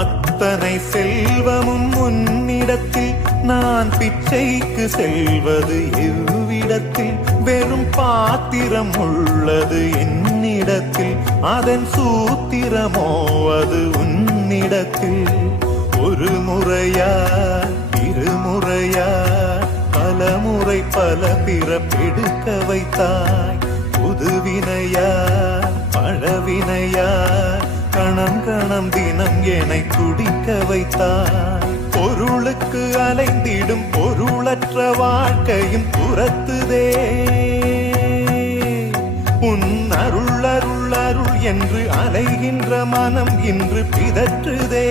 அத்தனை செல்வமும் உன்னிடத்தில் நான் பிச்சைக்கு செல்வது எவ்விடத்தில் வெறும் பாத்திரம் உள்ளது என்னிடத்தில் அதன் சூத்திரமோ அது உன்னிடத்தில் ஒரு முறையா இருமுறையா பலமுறை பல பிறப்பெடுக்க வைத்தாய் புதுவினையா பழவினையா கணம் கணம் தினம் என்னை துடிக்க வைத்தாய் பொருளுக்கு அலைந்திடும் பொருளற்ற வாழ்க்கையும் துரத்துதே உன் அருள் அருள் அருள் என்று அலைகின்ற மனம் இன்று பிதற்றுதே